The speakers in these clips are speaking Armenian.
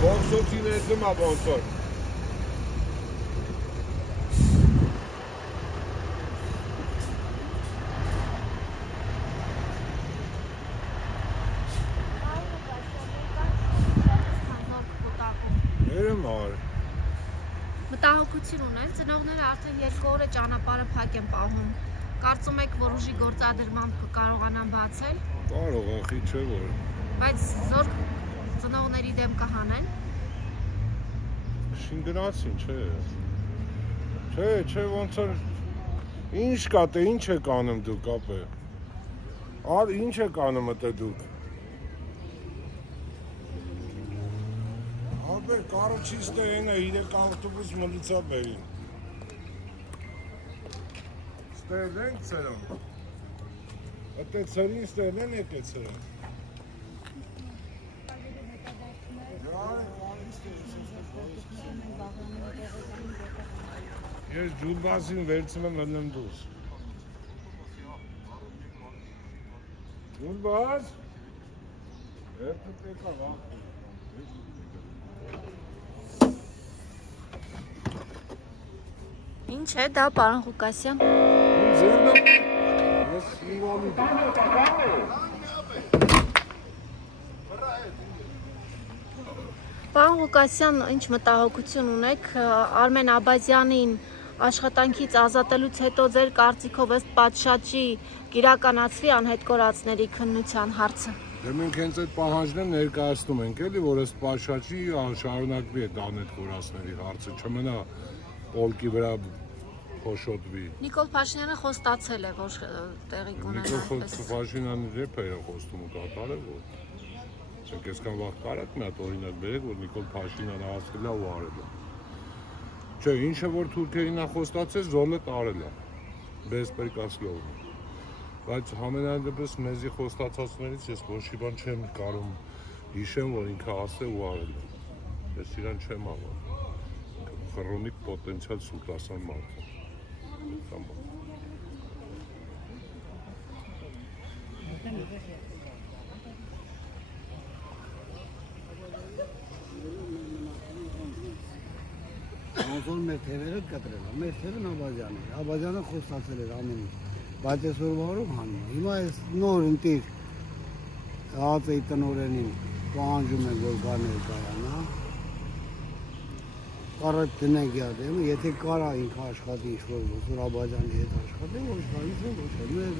բոքսոցի ներդում է ոնց որ։ Ներեմ արի։ Մտահոգություն ունեն, ծնողները արդեն 2 օր է ճանապարհը փակ են պահում։ Կարծում եք, որ ուժի գործադրմամբ կկարողանան բացել։ Կարող է, խի չէ որ։ Բայց զորք ծնողների դեմ կհանեն։ Շին գնացին, չէ։ Չէ, ոնց որ ինչ կա, թե ինչ եք անում դուք ապե։ Ինչ եք անում ըտե դուք։ Ապե կարոչիստը ենը 3 ավտոբուս մլիցա բերին։ Ստեղ ենք ծերում։ Ըտե ծերին ստեղ են եկե ծերում։ Ես ջուրբասին վերցում եմ մնեմ դուս։ Ջուրբաս։ Երբը տեկա վախ։ Ինչ է դա, պարոն Ղուկասյան։ Պարոն Ղուկասյան, ինչ մտահոգություն ունեք Արմեն Աբազյանին աշխատանքից ազատելուց հետո ձեր կարծիքով ըստ պատշաճի կիրականացվի անհետ կորածների քննության հարցը։ Դե մենք հենց այդ պահանջն ներկայացնում ենք էլի, որ ըստ պատշաճի շարունակվի այդ անհետ կորածների հարցը, չմնա պոլկի վրա փոշոտվի։ Նիկոլ Փաշինյանը խոստացել է, որ տեղի կունենա այդպես։ Նիկոլ Փաշինյանը ռեպ է խոստում ու կատարել, որ չեք այսքան վաղ կարաք մի հատ օրինակ բերեք, որ Նիկոլ Փաշինյանը ասել է ու արել է։ Չէ, ինչը որ թուրքերին է խոստացել, զոլը տարել է։ Բեսպերկասլով։ Բայց համենայնդեպս մեզի խոստացածներից ես ոչի բան չեմ կարող հիշեմ, որ ինքը ասել ու արել է։ Ես իրան չեմ ավար։ Քրոնիկ պոտենցիալ սուտասան մարդ է։ Ոնց մեր թևերը կտրել է, մեր թևն Աբազյանը խոստացել էր ամեն ինչ, բայց այսօր վարում հանում է։ Հիմա այս նոր ընտիր ԱԱԾ-ի տնօրենին պահանջում են, որ գա ներկայանա, առաջ դնենք յադեմ, եթե կարա ինքը աշխատի ինչ-որ որ Աբազյանի հետ աշխատի, ոչ կա ինչ-որ ոչ է։ Մեր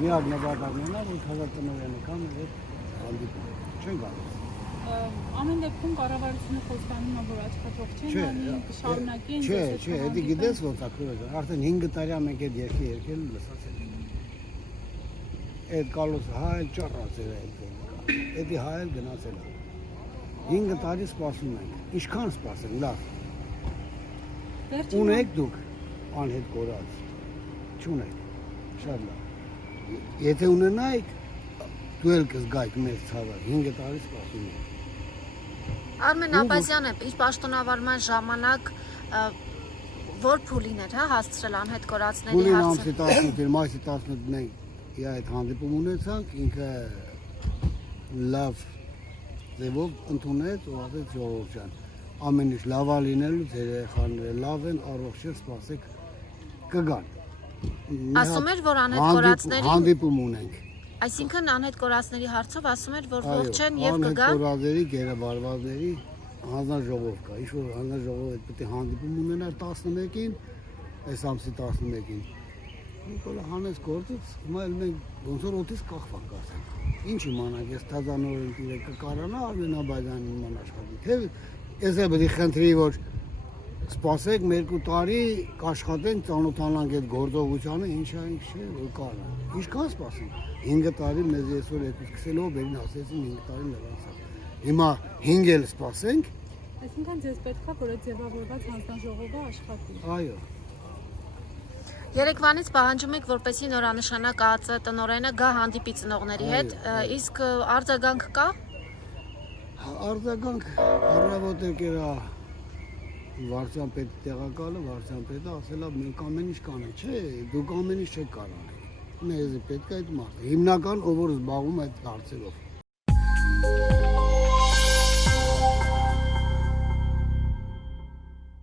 միակ նպատակն է, որ թազա տնօրենը կա մեր հետ հանդիպում, չեն գալիս։ Ամեն դեպքում կառավարությունը խոստանում է, որ աշխատող չեն անի, կշարունակեն։ Չէ, դա գիտես ոնց է քուրը, արդեն 5 տարի մենք այդ երգի երգել լսացել ենք։ Այդ կալոսը հայ ճառացել է այդ։ Դա հայ գնացել է։ 5 տարի սպասում ենք։ Ինչքան սպասենք, լավ։ Ունեք դուք անհետ կորած։ Չունեք։ Շատ լավ։ Եթե ունենայիք, դու էլ կզգայիք մեր ցավը։ 5 տարի սպասում ենք։ Արմեն Աբազյանը իր պաշտոնավարման ժամանակ որ փուլին էր հասցրել անհետ կորածների հարցը։ Փուլին ամսի 18-ին, մայիսի 18-ին մենք այդ հանդիպում ունեցանք, ինքը լավ ձևով ընդունեց ու ասեց ժողովուրդ ջան, ամեն ինչ լավ է լինելու, ձեր երեխաները լավ են, առողջ են, սպասեք կգան։ Ասում էր, որ անհետ կորածների հանդիպում ունենք։ Այսինքն անհետ կորածների հարցով ասում էր, որ ողջ են եւ կգան։ Անհետ կորածների, գերեբարվածների հանձնաժողով կա։ Ինչ-որ հանձնաժողով այդ պետք է հանդիպում ունենար 11-ին, այս ամսի 11-ին։ Նիկոլը հանեց գործից, հիմա էլ մենք ոնց որ օդից կախվանք ասենք։ Ինչ իմանանք, ես թազանորեն տիրը կկարանա Արմեն Աբազյանին իման աշխատի։ Թե ես է պետք է խնդրի, որ սպասեք 2 տարի կաշխատենք, ծանոթանանք այդ գործողությանը, ինչա ինչ չէ, որ կարա։ Ինչքան սպասենք։ 5 տարի մեզ այսօր այդ սկսելով բերին ասեցին 5 տարի լրացավ։ Հիմա 5 էլ սպասենք։ Այսինքն ձեզ պետք է որ այդ ձևավորված հանձնաժողովը աշխատի։ Այո։ Երեկվանից պահանջում եք, որպեսզի նորանշանակ ԱԱԾ տնօրենը գա հանդիպի ծնողների հետ, իսկ արձագանք կա։ Արձագանք առավոտ եկերա վարչության պետ տեղակալը, վարչության պետը ասել է մենք ամեն ինչ կանենք, չէ, դուք ամեն ինչ չեք կարող անել։ Մեզ պետք է այդ մարդը։ Հիմնական ով որ զբաղվում այդ հարցերով։